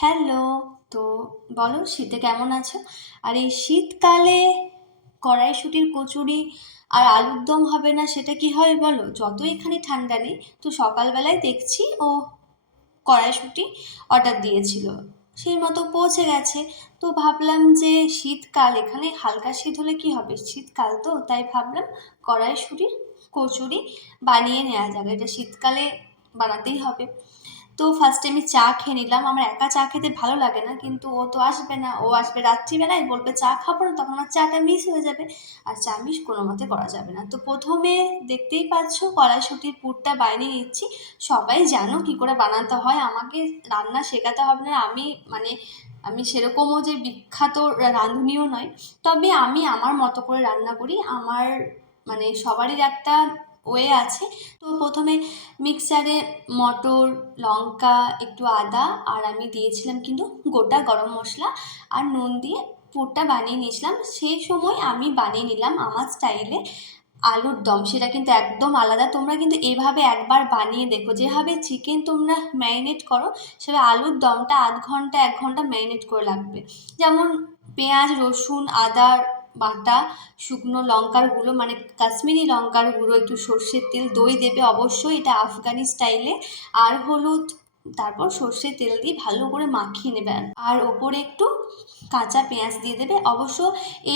Hello. তো বলো শীতে কেমন আছো? আর এই শীতকালে কড়াইশুঁটির কচুরি আর আলুর দম হবে না সেটা কি হয় বলো? যত এখানে ঠান্ডা নেই, তো সকালবেলায় দেখছি ও কড়াইশুঁটি অর্ডার দিয়েছিল, সেই মতো পৌঁছে গেছে। তো ভাবলাম যে শীতকাল, এখানে হালকা শীত হলে কি হবে, শীতকাল তো তাই ভাবলাম কড়াইশুঁটির কচুরি বানিয়ে নেওয়া যাবে, এটা শীতকালে বানাতেই হবে। তো ফার্স্টে আমি চা খেয়ে নিলাম। আমার একা চা খেতে ভালো লাগে না, কিন্তু ও তো আসবে না, ও আসবে রাত্রিবেলায়, বলবে চা খাবো না, তখন আমার চাটা মিস হয়ে যাবে। আর চা মিস কোনো মতে করা যাবে না। তো প্রথমে দেখতেই পাচ্ছ কড়াইশুঁটির পুরটা বানিয়ে নিচ্ছি। সবাই জানো কি করে বানাতে হয়, আমাকে রান্না শেখাতে হবে না। আমি সেরকমও যে বিখ্যাত রাঁধুনিও নয়, তবে আমি আমার মতো করে রান্না করি। আমার সবারই একটা ওয়ে আছে। তো প্রথমে মিক্সারে মটর, লঙ্কা, একটু আদা আর আমি দিয়েছিলাম কিন্তু গোটা গরম মশলা আর নুন দিয়ে পুরটা বানিয়ে নিয়েছিলাম। সেই সময় আমি বানিয়ে নিলাম আমার স্টাইলে আলুর দম। সেটা কিন্তু একদম আলাদা। তোমরা কিন্তু এভাবে একবার বানিয়ে দেখো, যেভাবে চিকেন তোমরা ম্যারিনেট করো সেভাবে আলুর দমটা আধ ঘন্টা 1 ঘন্টা ম্যারিনেট করে লাগবে। যেমন পেঁয়াজ, রসুন, আদা বাটা, শুকনো লঙ্কার গুঁড়ো কাশ্মীরি লঙ্কার গুঁড়ো, একটু সর্ষের তেল, দই দেবে অবশ্যই, এটা আফগানি স্টাইলে, আর হলুদ, তারপর সর্ষের তেল দিয়ে ভালো করে মাখিয়ে নেবে। আর ওপরে একটু কাঁচা পেঁয়াজ দিয়ে দেবে অবশ্য।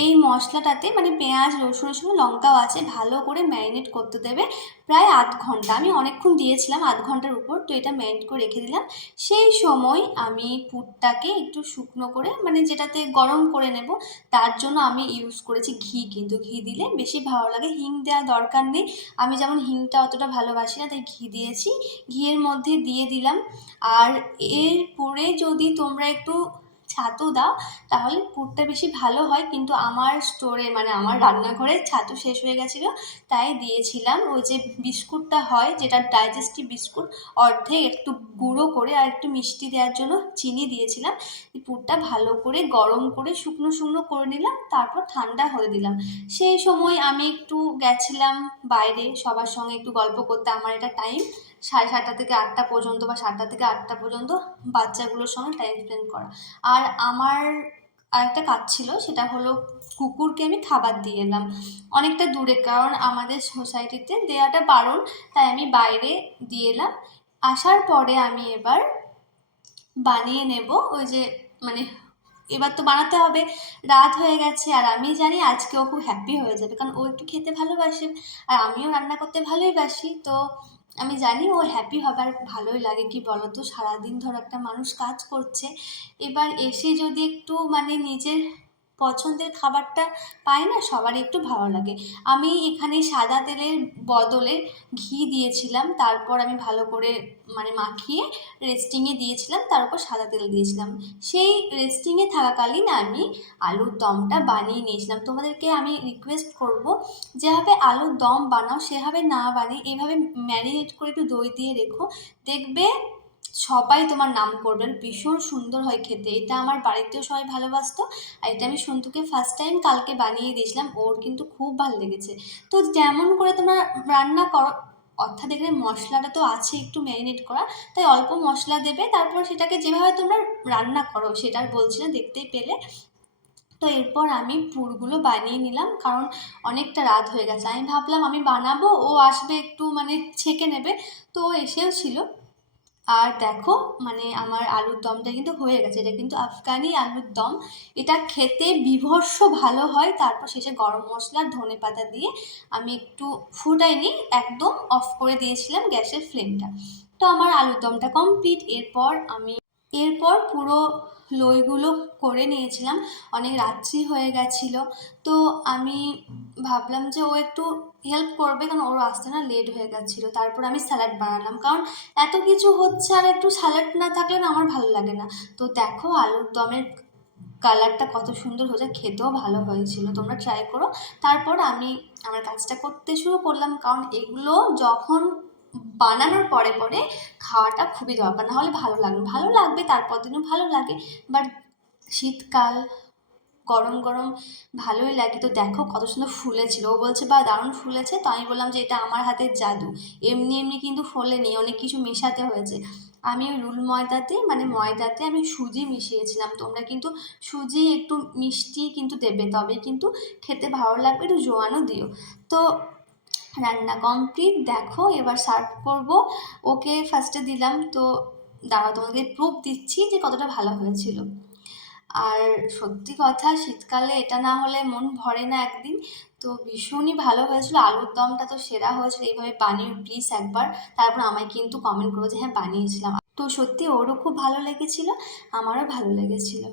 এই মশলাটাতে পেঁয়াজ রসুনের সঙ্গে লঙ্কাও আছে, ভালো করে ম্যারিনেট করতে দেবে প্রায় আধ ঘন্টা। আমি অনেকক্ষণ দিয়েছিলাম, আধ ঘন্টার উপর। তো এটা ম্যারিনেট করে রেখে দিলাম। সেই সময় আমি পুরটাকে একটু শুকনো করে যেটাতে গরম করে নেব, তার জন্য আমি ইউজ করেছি ঘি। কিন্তু ঘি দিলে বেশি ভালো লাগে, হিং দেওয়া দরকার নেই। আমি যেমন হিংটা অতটা ভালোবাসি না, তাই ঘি দিয়েছি। ঘিয়ের মধ্যে দিয়ে দিলাম। আর এরপরে যদি তোমরা একটু ছাতু দাও তাহলে পুরটা বেশি ভালো হয়, কিন্তু আমার স্টোরে আমার রান্নাঘরে ছাতু শেষ হয়ে গেছিলো, তাই দিয়েছিলাম ওই যে বিস্কুটটা হয় যেটা ডাইজেস্টিভ বিস্কুট, অর্ধেক একটু গুঁড়ো করে আর একটু মিষ্টি দেওয়ার জন্য চিনি দিয়েছিলাম। পুরটা ভালো করে গরম করে শুকনো শুকনো করে নিলাম, তারপর ঠান্ডা হতে দিলাম। সেই সময় আমি একটু গেছিলাম বাইরে সবার সঙ্গে একটু গল্প করতে। আমার এটা টাইম 7:30 থেকে 8টা পর্যন্ত, বা 7টা থেকে 8টা পর্যন্ত বাচ্চাগুলোর সঙ্গে টাইম স্পেন্ড করা। আর আমার আরেকটা কাজ ছিল, সেটা হলো কুকুরকে আমি খাবার দিয়ে এলাম অনেকটা দূরে, কারণ আমাদের সোসাইটিতে দেওয়াটা বারণ, তাই আমি বাইরে দিয়ে এলাম। আসার পরে আমি এবার বানিয়ে নেব ওই যে মানে এবার তো বানাতে হবে। রাত হয়ে গেছে আর আমি জানি আজকে ও খুব হ্যাপি হয়ে যাবে, কারণ ও একটু খেতে ভালোবাসে আর আমিও রান্না করতে ভালোই বাসি। তো আমি জানি ও হ্যাপি হবে। আর ভালোই লাগে কি বলো তো, সারাদিন ধর একটা মানুষ কাজ করছে, এবার এসে যদি একটু নিজের পছন্দের খাবারটা পায় না, সবারই একটু ভালো লাগে। আমি এখানে সাদা তেলের বদলে ঘি দিয়েছিলাম, তারপর আমি ভালো করে মাখিয়ে রেস্টিংয়ে দিয়েছিলাম, তার উপর সাদা তেল দিয়েছিলাম। সেই রেস্টিংয়ে থাকাকালীন আমি আলুর দমটা বানিয়ে নিয়েছিলাম। তোমাদেরকে আমি রিকোয়েস্ট করব, যেভাবে আলুর দম বানাও সেভাবে না বানিয়ে এইভাবে ম্যারিনেট করে একটু দই দিয়ে রেখো, দেখবে সবাই তোমার নাম করবেন। ভীষণ সুন্দর হয় খেতে, এটা আমার বাড়িতেও সবাই ভালোবাসতো। আর এটা আমি সন্তুকে ফার্স্ট টাইম কালকে বানিয়ে দিয়েছিলাম, ওর কিন্তু খুব ভালো লেগেছে। তো যেমন করে তোমরা রান্না করো, অর্থাৎ এখানে মশলাটা তো আছে একটু ম্যারিনেট করা, তাই অল্প মশলা দেবে, তারপর সেটাকে যেভাবে তোমরা রান্না করো সেটা আর বলছি না, দেখতেই পেলে। তো এরপর আমি পুরগুলো বানিয়ে নিলাম, কারণ অনেকটা রাত হয়ে গেছে। আমি ভাবলাম আমি বানাবো, ও আসবে একটু ছেঁকে নেবে। তো ও এসেও ছিল। আর দেখো আমার আলুর দমটা কিন্তু হয়ে গেছে। এটা কিন্তু আফগানি আলুর দম, এটা খেতে বীভৎস ভালো হয়। তারপর শেষে গরম মশলা ধনে পাতা দিয়ে আমি একটু ফুটাইনি, একদম অফ করে দিয়েছিলাম গ্যাসের ফ্লেমটা। তো আমার আলুর দমটা কমপ্লিট। এরপর পুরো লইগুলো করে নিয়েছিলাম, অনেক রাত্রি হয়ে গেছিলো। তো আমি ভাবলাম যে ও একটু হেল্প করবে, কারণ ওর আসতে না লেট হয়ে গেছিলো। তারপর আমি স্যালাড বানালাম, কারণ এত কিছু হচ্ছে আর একটু স্যালাড না থাকলে না আমার ভালো লাগে না। তো দেখো আলুর দমের কালারটা কত সুন্দর হয়েছে, খেতেও ভালো হয়েছিল, তোমরা ট্রাই করো। তারপর আমি আমার কাজটা করতে শুরু করলাম, কারণ এগুলো যখন বানানোর পরে পরে খাওয়াটা খুবই দরকার, না হলে ভালো লাগবে তারপর দিনও ভালো লাগে, বাট শীতকাল গরম গরম ভালোই লাগে। তো দেখো কত সুন্দর ফুলেছিল, ও বলছে বা দারুণ ফুলেছে। তো আমি বললাম যে এটা আমার হাতের জাদু, এমনি এমনি কিন্তু ফোলেনি, অনেক কিছু মেশাতে হয়েছে। আমি ওই রুল ময়দাতে মানে ময়দাতে আমি সুজি মিশিয়েছিলাম। তোমরা কিন্তু সুজি একটু মিষ্টি কিন্তু দেবে, তবে কিন্তু খেতে ভালো লাগবে, একটু জোয়ানও দিও। তো রান্না কমপ্লিট, দেখো এবার সার্ভ করব। ওকে ফার্স্টে দিলাম, তো দাঁড়াও তোমাকে প্রুফ দিচ্ছি যে কতটা ভালো হয়েছিল। আর সত্যি কথা, শীতকালে এটা না হলে মন ভরে না একদিন। তো ভীষণই ভালো হয়েছিল, আলুর দমটা তো সেরা হয়েছিল। এইভাবে বানিও প্লিজ একবার, তারপর আমায় কিন্তু কমেন্ট করো যে হ্যাঁ বানিয়েছিলাম। তো সত্যি ওরও খুব ভালো লেগেছিল, আমারও ভালো লেগেছিল।